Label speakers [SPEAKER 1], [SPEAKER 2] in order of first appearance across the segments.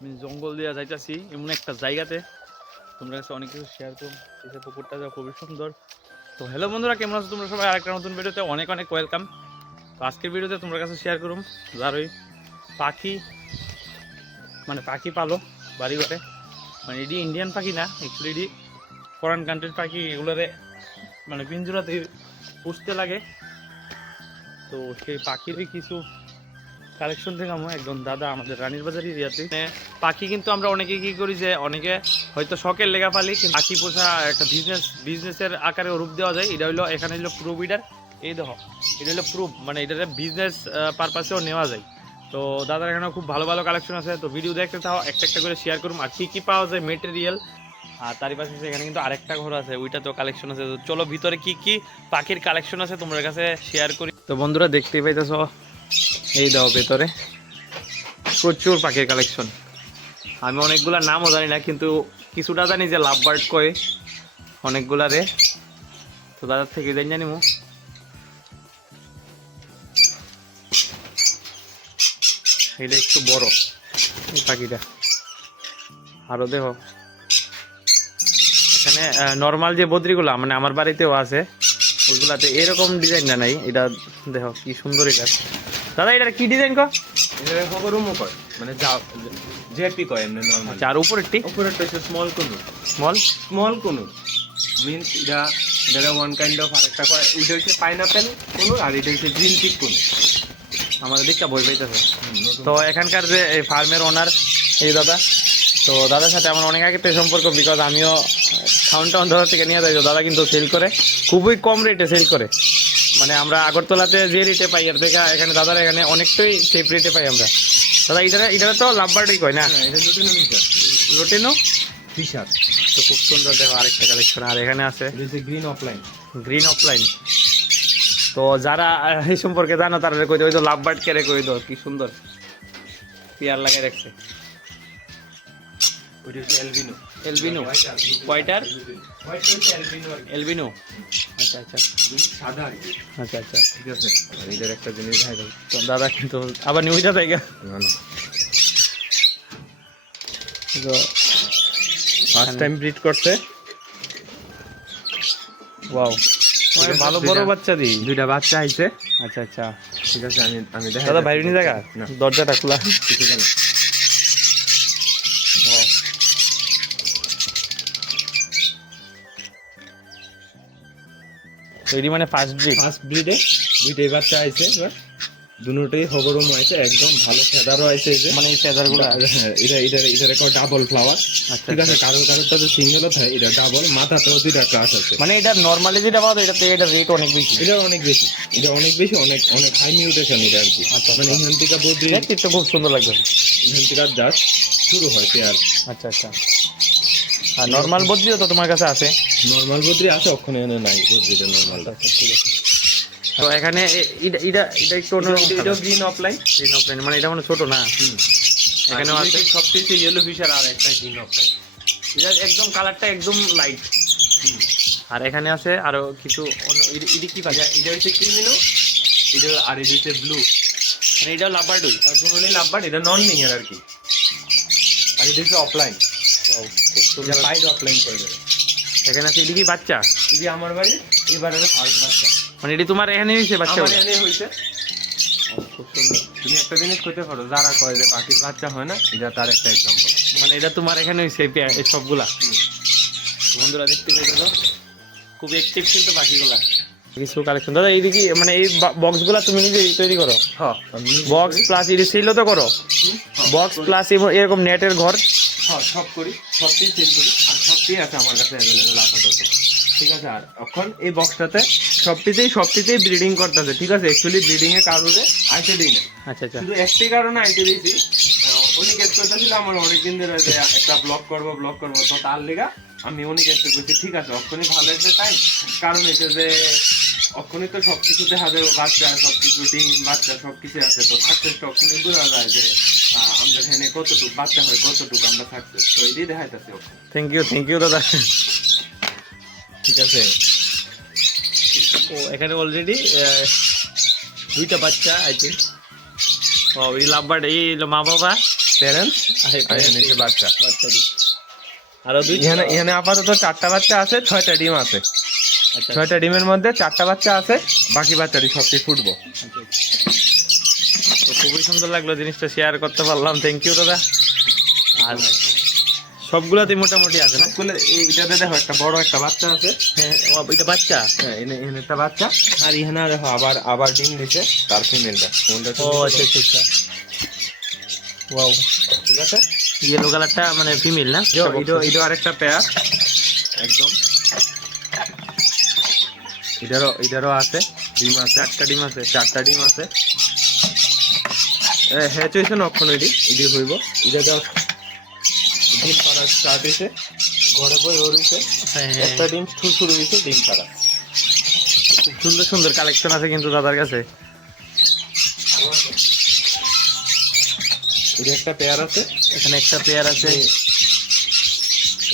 [SPEAKER 1] আমি জঙ্গল দিয়ে যাইতাছি, এমন একটা জায়গাতে। তোমরা কাছে অনেক কিছু শেয়ার করুন যে পুকুরটা যা খুবই সুন্দর। তো হ্যালো বন্ধুরা, কেমন আছো তোমরা সবাই? আরেকটা নতুন ভিডিওতে অনেক অনেক ওয়েলকাম তো আজকের ভিডিওতে তোমরা কাছে শেয়ার করুম, যার ওই পাখি মানে পাখি পালো বাড়ি ঘরে মানে এটি ইন্ডিয়ান পাখি না অ্যাকচুয়ালি এটি ফরেন কান্ট্রির পাখি, এগুলোরে মানে পিঞ্জুরাতে পুষতে লাগে। তো সেই পাখিরই কিছু কালেকশন আমার একজন দাদা আমাদের রানীর বাজার এরিয়াতে। মানে পাখি কিন্তু আমরা অনেকে কি করি যে অনেকে হয়তো শখের লেগা পালি পাখি পোষা একটা বিজনেস বিজনেসের আকারে রূপ দেওয়া যায়। এটা হলো, এখানে হলো প্রুফ ইডার এই দেখো, এটা হলো প্রুফ মানে এটা বিজনেস পারপাসেও নেওয়া যায়। তো দাদার এখানে খুব ভালো ভালো কালেকশন আছে। তো ভিডিও দেখতে তাও একটা একটা করে শেয়ার করুন আর কী কী পাওয়া যায় মেটেরিয়াল আর তারই পাশে এখানে কিন্তু আরেকটা ঘর আছে, ওইটা তো কালেকশন আছে। তো চলো ভিতরে কি কি পাখির কালেকশন আছে তোমার কাছে শেয়ার করি। তো বন্ধুরা দেখতেই পাইতেছ এই দাও ভেতরে। প্রচুর পাখির কালেকশন আমি অনেকগুলা নামও জানি না, কিন্তু কিছুটা জানি যে লাভ বার্ড কয় অনেকগুলা রে তো দাদার থেকে জানি জানিমু এটা একটু বড়, এই পাখিটা। আরও দেখো এখানে নর্মাল যে বদ্রিগুলা মানে আমার বাড়িতেও আছে, ওইগুলাতে এরকম ডিজাইনটা নাই। এটা দেখো কি সুন্দর এটা। দাদা এটা কি ডিজাইন কর
[SPEAKER 2] এটা হগরুমও কয় মানে যা জেপি কয় এমনি নরমাল
[SPEAKER 1] আচ্ছা আর উপরেরটি?
[SPEAKER 2] উপরেরটা হচ্ছে স্মল কুনু।
[SPEAKER 1] স্মল
[SPEAKER 2] স্মল কুনু। মিন্স এটা এটা ওয়ান কাইন্ড অফ আরেকটা কয় ওইটা হচ্ছে পাইনাপেল কুনু আর এটা হচ্ছে গ্রিন চিক কুনু।
[SPEAKER 1] আমাদের দিকটা বই পাইতেছে। তো এখানকার যে এই ফার্মের ওনার এই দাদা তো দাদার সাথে আমার অনেক আগে সম্পর্ক বিকজ আমিও খাউন টাউন দাদা থেকে নিয়ে যাই দাদা কিন্তু সেল করে খুবই কম রেটে সেল করে। মানে আমরা আগরতলাতে যে রেটে পাই আর দেখা এখানে দাদার এখানে অনেকটাই সেফ রেটে পাই আমরা। দাদা এটা এটা তো লাভবারটাই কয় না?
[SPEAKER 2] হ্যাঁ নতুন ফিশার
[SPEAKER 1] রোটেনো
[SPEAKER 2] ফিশার।
[SPEAKER 1] তো খুব সুন্দর দেখো আরেকটা কালেকশন আর এখানে আছে
[SPEAKER 2] গ্রিন অফলাইন
[SPEAKER 1] গ্রিন অফলাইন তো যারা এই সম্পর্কে জানো তারা কই ওই তো লাভ বার্ড কেড়ে কই দো কি সুন্দর। পেয়ার লাগিয়ে রাখছে।
[SPEAKER 2] ওইটা হচ্ছে এলবিনো
[SPEAKER 1] এলবিনো কয়টার
[SPEAKER 2] এলবিনো
[SPEAKER 1] আচ্ছা আচ্ছা।
[SPEAKER 2] সাদা
[SPEAKER 1] আচ্ছা আচ্ছা।
[SPEAKER 2] ঠিক আছে। এটার একটা জিনিস ভাই ভাই
[SPEAKER 1] তো দাদা কিন্তু আবার তো
[SPEAKER 2] ফার্স্ট টাইম ব্রিড
[SPEAKER 1] ওয়াও ভালো বড় বাচ্চা দি।
[SPEAKER 2] দুইটা বাচ্চা আইছে।
[SPEAKER 1] আচ্ছা আচ্ছা।
[SPEAKER 2] ঠিক আছে আমি আমি দেখা
[SPEAKER 1] দাদা বাইরে নিয়ে জায়গা?
[SPEAKER 2] না।
[SPEAKER 1] দরজাটা খোলা।
[SPEAKER 2] কিছু জানি
[SPEAKER 1] এটি মানে ফার্স্ট ব্রিড
[SPEAKER 2] ফার্স্ট ব্রিডে দুইটাই বাচ্চা আইছে এবার দুটোই হগরম আছে একদম ভালো ফেদারও আইছে এই যে।
[SPEAKER 1] মানে এই ফেদারগুলো
[SPEAKER 2] হ্যাঁ, এটা এটা এটা একটা ডাবল ফ্লাওয়ার
[SPEAKER 1] আচ্ছা
[SPEAKER 2] ঠিক আছে কারও কারোটা তো সিঙ্গেল থাকে এটা ডাবল মাথাতেও দুইটা ক্লাস আছে।
[SPEAKER 1] মানে এটা নর্মালি যেটা পাওয়া যায় এটাতে এটা রেট অনেক বেশি।
[SPEAKER 2] এটা অনেক বেশি এটা অনেক বেশি অনেক অনেক হাই মিউটেশন এটা আর কি।
[SPEAKER 1] আচ্ছা,
[SPEAKER 2] মানে
[SPEAKER 1] আচ্ছা।
[SPEAKER 2] এখান থেকে বদ্রি
[SPEAKER 1] দেখতে তো খুব সুন্দর লাগবে
[SPEAKER 2] এখান থেকে জাস্ট শুরু হয় পেয়ার।
[SPEAKER 1] আচ্ছা আচ্ছা। আর নর্মাল বদ্রিও তো তোমার কাছে আছে?
[SPEAKER 2] নর্মাল বদ্রি আছে ওখানে এনে নাই বদ্রিটা নর্মালটা
[SPEAKER 1] ঠিক আছে। তো এখানে এটা এটা এটা একটু অন্যরকম
[SPEAKER 2] এটা গ্রিন অফলাইন
[SPEAKER 1] গ্রিন অফলাইন মানে এটা মানে ছোট না। এখানেও আছে।
[SPEAKER 2] সবচেয়ে ইয়েলো ফিশার আর একটা গ্রিন অফলাইন
[SPEAKER 1] এটা একদম কালারটা একদম লাইট আর এখানে আছে আরও কিছু অন্য এটি- এটি কি পাখি
[SPEAKER 2] এটা হচ্ছে ক্রিমিনো এটা আর এটা হচ্ছে ব্লু
[SPEAKER 1] মানে এটাও লাভবার ডুই
[SPEAKER 2] আর দুটোই লাভবার এটা নন নিয়ার আর কি। আর এটা হচ্ছে অফলাইন
[SPEAKER 1] খুব সুন্দর।
[SPEAKER 2] এটা অফলাইন করে দেবে।
[SPEAKER 1] এখানে আছে এটি কি বাচ্চা?
[SPEAKER 2] এই আমার বাড়ি এবার ফার্স্ট বাচ্চা।
[SPEAKER 1] মানে এটি তোমার এখানে হয়েছে বাচ্চা
[SPEAKER 2] আমার হয়েছে।
[SPEAKER 1] খুব সুন্দর।
[SPEAKER 2] তুমি একটা জিনিস করতে পারো যারা কয় যে পাখির বাচ্চা হয় না এটা তার একটা এক্সাম্পল
[SPEAKER 1] মানে এটা তোমার এখানে হয়েছে এই এই সবগুলা? বন্ধুরা দেখতে খুব অ্যাক্টিভ কিন্তু পাখিগুলা। কিছু কালেকশন দাদা এই মানে এই বক্সগুলা তুমি নিজে তৈরি করো?
[SPEAKER 2] হ্যাঁ
[SPEAKER 1] বক্স প্লাস এটি সেলও তো করো? বক্স প্লাস এরকম নেটের ঘর?
[SPEAKER 2] হ্যাঁ সব করি সবটাই সেল করি আর সবটাই আছে আমার কাছে অ্যাভেলেবেল আপাতত ঠিক আছে? আর এখন এই বক্সটাতে সবটিতেই সবটিতেই ব্রিডিং করতেছে ঠিক আছে? অ্যাকচুয়ালি ব্রিডিং এর কারণে আইতে দিই না।
[SPEAKER 1] আচ্ছা আচ্ছা।
[SPEAKER 2] শুধু একটি কারণে আইতে দিয়েছি। উনি গেস্ট করতেছিল আমার অনেকদিন ধরে যে একটা ব্লক করব ব্লক করব তো তার লেগা আমি উনি গেস্ট করছি ঠিক আছে অক্ষণই ভালো হয়েছে তাই কারণ হচ্ছে যে অক্ষণই তো সব কিছুতে হাজার বাচ্চা সব কিছু ডিম বাচ্চা সব কিছু আছে তো সাকসেস অক্ষণই বোঝা যায় যে এখানে কতটুকু বাচ্চা হয় কতটুকু আমরা সাকসেস তো এটাই দেখাইতেছি
[SPEAKER 1] থ্যাংক ইউ থ্যাংক ইউ দাদা।
[SPEAKER 2] ঠিক আছে।
[SPEAKER 1] ও এখানে অলরেডি দুইটা বাচ্চা আই থিঙ্ক ও এই লাভবার্ড এই মা বাবা
[SPEAKER 2] প্যারেন্টস আর এখানে বাচ্চা।
[SPEAKER 1] বাচ্চা দুই। আরও দুই?
[SPEAKER 2] এখানে এখানে আপাতত চারটা বাচ্চা আছে ছয়টা ডিম আছে।
[SPEAKER 1] আচ্ছা।
[SPEAKER 2] ছয়টা ডিমের মধ্যে চারটা বাচ্চা আছে বাকি বাচ্চাটি সবটি ফুটবো।
[SPEAKER 1] তো খুবই সুন্দর লাগল জিনিসটা শেয়ার করতে পারলাম। থ্যাংক ইউ দাদা। আর সবগুলাতে মোটামুটি আছে না?
[SPEAKER 2] এইটাতে দেখো একটা বড় একটা বাচ্চা আছে।
[SPEAKER 1] হ্যাঁ ও, এটা বাচ্চা?
[SPEAKER 2] হ্যাঁ এখানে একটা বাচ্চা। আর এখানে দেখো আবার আবার ডিম দিছে তার ফিমেলটা
[SPEAKER 1] ও আচ্ছা আচ্ছা আচ্ছা। ওয়াও
[SPEAKER 2] ঠিক আছে?
[SPEAKER 1] ইয়েলো কালারটা মানে ফিমেল না?
[SPEAKER 2] এটা এটা আরেকটা পেয়ার একদম। এটারও এটারও আছে ডিম আছে।
[SPEAKER 1] চারটা ডিম আছে।
[SPEAKER 2] চারটা ডিম আছে। এ, হ্যাঁ চইছে নক্ষণ এটি এটি হইব। এটা তো ডিম পাড়া স্টার্ট হয়েছে ঘরে বই ওর হইছে
[SPEAKER 1] হ্যাঁ হ্যাঁ।
[SPEAKER 2] একটা ডিম শুরু শুরু হয়েছে ডিম পাড়া।
[SPEAKER 1] খুব সুন্দর সুন্দর কালেকশন আছে কিন্তু দাদার কাছে।
[SPEAKER 2] এটা একটা পেয়ার আছে।
[SPEAKER 1] এখানে একটা পেয়ার আছে।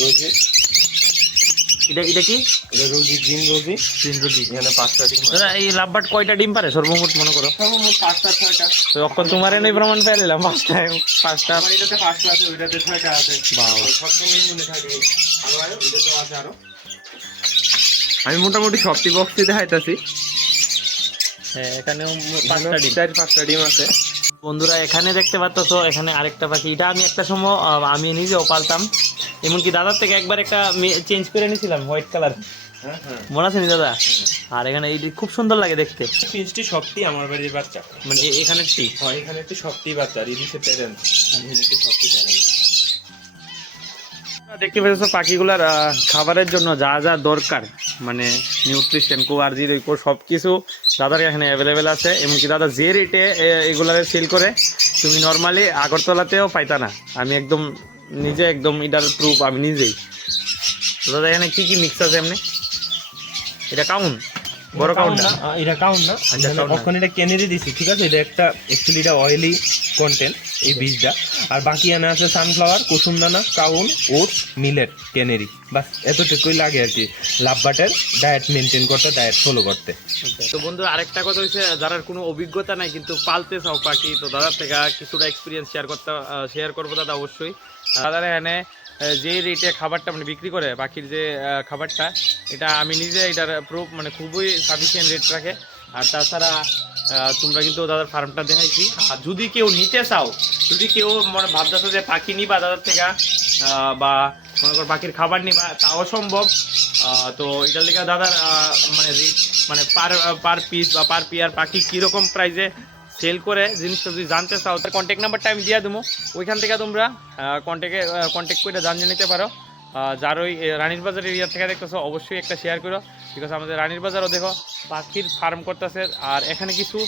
[SPEAKER 2] রোজি।
[SPEAKER 1] এটা এটা কি?
[SPEAKER 2] এটা রোজি গ্রিন রোজি।
[SPEAKER 1] তিন রোজি।
[SPEAKER 2] এখানে পাঁচটা ডিম
[SPEAKER 1] দাদা এই লাভবাট কয়টা ডিম পারে? সর্বমোট মনে করো।
[SPEAKER 2] সর্বমোট পাঁচটা ছয়টা।
[SPEAKER 1] তো এখন তোমার এনেই প্রমাণ পেলাম পাঁচটা পাঁচটা।
[SPEAKER 2] আমার এটাতে পাঁচটা আছে ওইটাতে ছয়টা আছে। সবসময় মনে থাকে। আরও আরও এটাতেও আছে আরও। আমি মোটামুটি সবটি বক্সই দেখাইতাছি।
[SPEAKER 1] হ্যাঁ এখানেও পাঁচটা ডিম।
[SPEAKER 2] চার পাঁচটা ডিম আছে।
[SPEAKER 1] বন্ধুরা এখানে দেখতে পাচ্ছ এখানে আরেকটা পাখি। এটা আমি একটা সময় আমি নিজেও পালতাম। এমনকি দাদার থেকে একবার একটা চেঞ্জ করে নিয়েছিলাম হোয়াইট কালার
[SPEAKER 2] হ্যাঁ হ্যাঁ
[SPEAKER 1] মনে আছে দাদা? আর এখানে এই খুব সুন্দর লাগে দেখতে।
[SPEAKER 2] পিঞ্চটি সবটি আমার বাড়ির বাচ্চা।
[SPEAKER 1] মানে এখানে ঠিক।
[SPEAKER 2] হয় এখানে একটি সবটি বাচ্চা এদিকে প্যারেন্ট সবটি প্যারেন্ট
[SPEAKER 1] দেখতে পাচ্ছ পাখিগুলার খাবারের জন্য যা যা দরকার। মানে নিউট্রিশন কো আর কো সব কিছু দাদার এখানে অ্যাভেলেবেল আছে। এমনকি দাদা যে রেটে এগুলারে সেল করে তুমি নর্মালি আগরতলাতেও পাইতা না। আমি একদম নিজে একদম এটার প্রুফ আমি নিজেই। দাদা এখানে কি কি মিক্স আছে এমনি? এটা কাউন বড় কাউন না
[SPEAKER 2] এটা কাউন্ট না।
[SPEAKER 1] আচ্ছা,
[SPEAKER 2] মানে এটা কেনেরি দিছি ঠিক আছে? এটা একটা অ্যাকচুয়ালি এটা অয়েলি কন্টেন্ট এই বীজটা। আর বাকি এনে আছে সানফ্লাওয়ার কুসুম দানা কাউন ওটস মিলেট কেনেরি বাস এতটুকুই লাগে আর কি। লাভবাটের ডায়েট মেনটেন করতে ডায়েট ফলো করতে।
[SPEAKER 1] তো বন্ধু আরেকটা কথা হচ্ছে যারা কোনো অভিজ্ঞতা নাই কিন্তু পালতে চাও পাখি তো দাদার থেকে কিছুটা এক্সপিরিয়েন্স শেয়ার করতে শেয়ার করব দাদা অবশ্যই। দাদার এখানে যে রেটে খাবারটা মানে বিক্রি করে পাখির যে খাবারটা এটা আমি নিজে এটার প্রুফ মানে খুবই সাফিসিয়েন্ট রেট রাখে। আর তাছাড়া তোমরা কিন্তু দাদার ফার্মটা দেখাইছি। আর যদি কেউ নিতে চাও যদি কেউ মানে ভাবতেছো যে পাখি নিবা দাদার থেকে বা মনে করো পাখির খাবার নিবা তাও সম্ভব। আহ, তো এটার লেগে দাদার মানে রেট মানে পার পার পিস বা পার পিয়ার পাখি কীরকম প্রাইসে সেল করে জিনিসটা যদি জানতে চাও তার কন্ট্যাক্ট নাম্বারটা আমি দিয়ে দেবো। ওইখান থেকে তোমরা কন্ট্যাক্টে কন্ট্যাক্ট করে জানিয়ে নিতে পারো। যার ওই রানীর বাজার এরিয়া থেকে দেখতেছো, অবশ্যই একটা শেয়ার করো। বিকজ আমাদের রানীর বাজারও দেখো, পাখির ফার্ম করতেছে। আর এখানে কিছু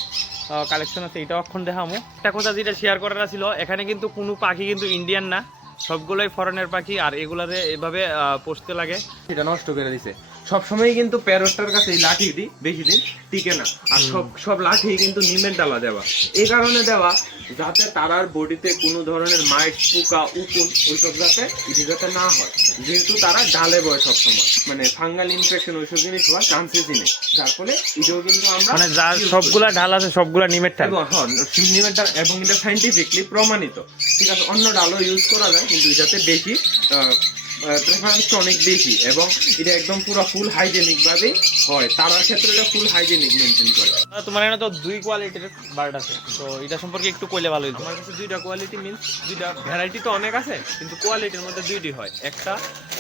[SPEAKER 1] কালেকশন আছে, এটাও এখন দেখামো। একটা কথা যেটা শেয়ার করার ছিল এখানে কিন্তু কোনো পাখি কিন্তু ইন্ডিয়ান না। সবগুলোই ফরেনের পাখি, আর এগুলারে এভাবে পোষতে লাগে।
[SPEAKER 2] এটা নষ্ট করে দিছে। সব সময় কিন্তু প্যারোটটার কাছে এই লাঠিটি বেশি দিন টিকে না। আর সব সব লাঠি কিন্তু নিমের ডালা দেওয়া। এই কারণে দেওয়া যাতে তারার বডিতে কোনো ধরনের মাইট পোকা উকুন ওইসব যাতে এটি যাতে না হয়। যেহেতু তারা ডালে বয় সবসময়। মানে ফাঙ্গাল ইনফেকশন ওইসব জিনিস হওয়ার চান্সেসই নেই। যার ফলে এটাও কিন্তু আমরা
[SPEAKER 1] মানে যার সবগুলা ঢাল আছে সবগুলা নিমের
[SPEAKER 2] ডাল হ্যাঁ নিমের ডাল এবং এটা সাইন্টিফিকলি প্রমাণিত। ঠিক আছে অন্য ডালও ইউজ করা যায় কিন্তু এটাতে বেশি প্রেফারেন্সটা অনেক বেশি এবং এটা একদম পুরো ফুল হাইজেনিক ভাবে হয়। তারার ক্ষেত্রে এটা ফুল হাইজেনিক মেনটেন করে।
[SPEAKER 1] তোমার এখানে তো দুই কোয়ালিটির বার্ড আছে তো এটা সম্পর্কে একটু কইলে ভালো হইতো।
[SPEAKER 2] আমার কাছে দুইটা কোয়ালিটি মিন্স দুইটা ভ্যারাইটি তো অনেক আছে কিন্তু কোয়ালিটির মধ্যে দুইটি হয়। একটা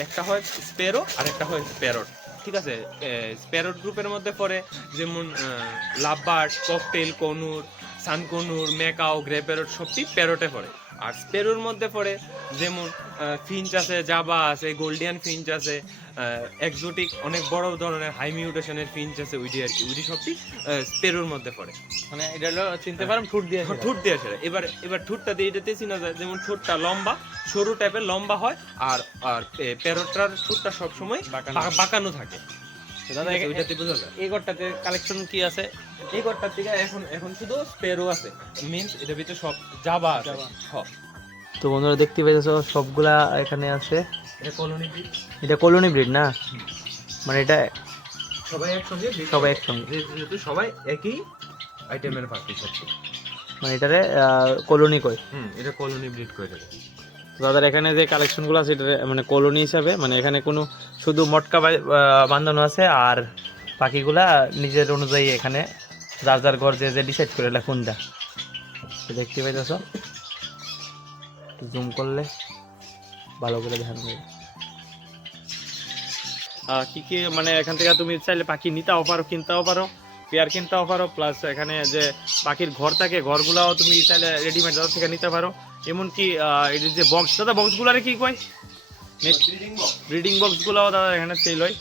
[SPEAKER 2] একটা হয় স্পেরো আর একটা হয় প্যারট ঠিক আছে? স্প্যারোট গ্রুপের মধ্যে পড়ে যেমন lovebird cockatiel conure sun conure macaw grey parrot সবটি প্যারটে পড়ে। আর স্পেরোর মধ্যে পড়ে যেমন ফিঞ্চ আছে জাবা আছে গোল্ডিয়ান ফিঞ্চ আছে এক্সোটিক অনেক বড় ধরনের হাই মিউটেশনের ফিঞ্চ আছে উইডি আর কি। উইডি সবটি স্পেরোর মধ্যে পড়ে।
[SPEAKER 1] মানে এটা হলো চিনতে পারেন ঠুট দিয়ে
[SPEAKER 2] হ্যাঁ, ঠোঁট দিয়ে আসে এবার এবার ঠোঁটটা দিয়ে এটাতে চিনা যায় যেমন ঠোঁটটা লম্বা সরু টাইপের লম্বা হয় আর আর প্যারটটার ঠোঁটটা সবসময়
[SPEAKER 1] বাঁকানো।
[SPEAKER 2] বাঁকানো থাকে।
[SPEAKER 1] দাদা
[SPEAKER 2] ঠিক আছে,
[SPEAKER 1] এ-
[SPEAKER 2] ওইটাতে বোঝা যায়।
[SPEAKER 1] এই ঘরটাতে কালেকশন কি আছে?
[SPEAKER 2] এই ঘরটার থেকে এখন এখন শুধু স্পেরো আছে। মিন্স এটা ভিতরে সব জাবা আছে।
[SPEAKER 1] তো বন্ধুরা দেখতে পাইতেছো সবগুলা এখানে আছে।
[SPEAKER 2] এটা কলোনি
[SPEAKER 1] ব্রিড না? মানে এটা
[SPEAKER 2] সবাই একসঙ্গে
[SPEAKER 1] সবাই একসঙ্গে।
[SPEAKER 2] সবাই একই আইটেমের পাখি
[SPEAKER 1] মানে এটারে কলোনি কয়।
[SPEAKER 2] হুম এটা কলোনি ব্রিড
[SPEAKER 1] তো তাদের এখানে যে কালেকশনগুলো আছে এটা মানে কলোনি হিসাবে মানে এখানে কোনো শুধু মটকা বাঁধানো আছে আর বাকিগুলা নিজের অনুযায়ী এখানে যার যার ঘর যে যে ডিসাইড করে এলা কোনটা? দেখতে পাইতেছ জুম করলে ভালো করে ধ্যান যাবে কি কি মানে এখান থেকে তুমি চাইলে পাখি নিতেও পারো কিনতেও পারো পেয়ার কিনতেও পারো প্লাস এখানে যে পাখির ঘর থাকে ঘরগুলাও তুমি চাইলে রেডিমেড দাদা থেকে নিতে পারো। এমনকি এই যে বক্স দাদা বক্সগুলারে কি কয়?
[SPEAKER 2] ব্রিডিং বক্স
[SPEAKER 1] ব্রিডিং বক্সগুলোও দাদা এখানে সেল হয়।